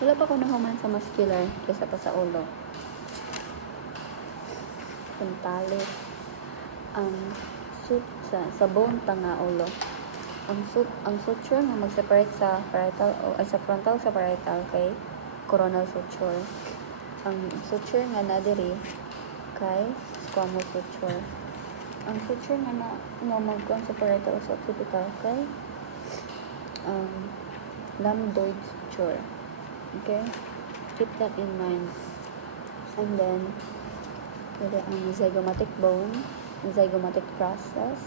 Wala pa ko nahuman sa muscular kaysa pa sa ulo. Frontalis. Ang sa bone ta nga ulo. Ang suture nga mag-separate sa parietal o sa frontal sa parietal kay coronal suture. Ang suture nga na diri kay squamous suture. Ang suture nga na magkuan sa parietal o sa occipital kay lambdoid suture. Okay? Keep that in mind. And then dili ang zygomatic bone, zygomatic process.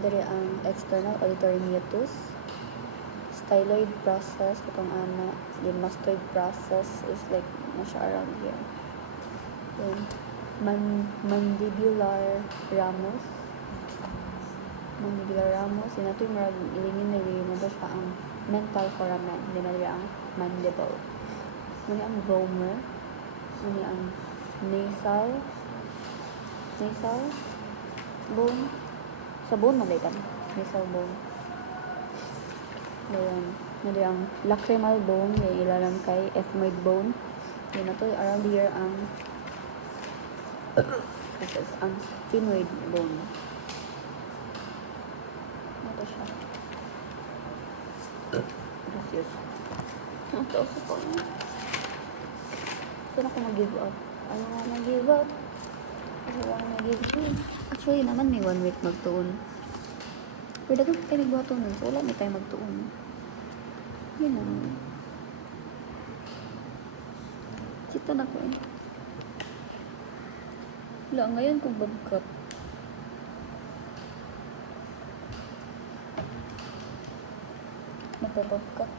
Diri ang external auditory meatus, styloid process, katong ana, yung mastoid process is like nasa around here. Then, mandibular ramus, yun nato yung marag ilingin nili mo ba siya ang mental foramen, yun na ang mandible. Muna ang vomer, muna ang nasal bone, sa bone malikan, nasal bone. Ayan, nadi ang lacrimal bone, yung ilalang kay ethmoid bone. Yun na to, around here ang sphenoid bone. Ito siya. Refuse. Ito sa po. Saan ako mag-give up? I don't wanna give up. Actually naman may 1 week magtuon. Pero dagang tayo nagbuhaton nun. So wala may tayo magtuon. Yun lang. Chita na ko eh. Wala, ngayon kong bagkat. Napabagkat.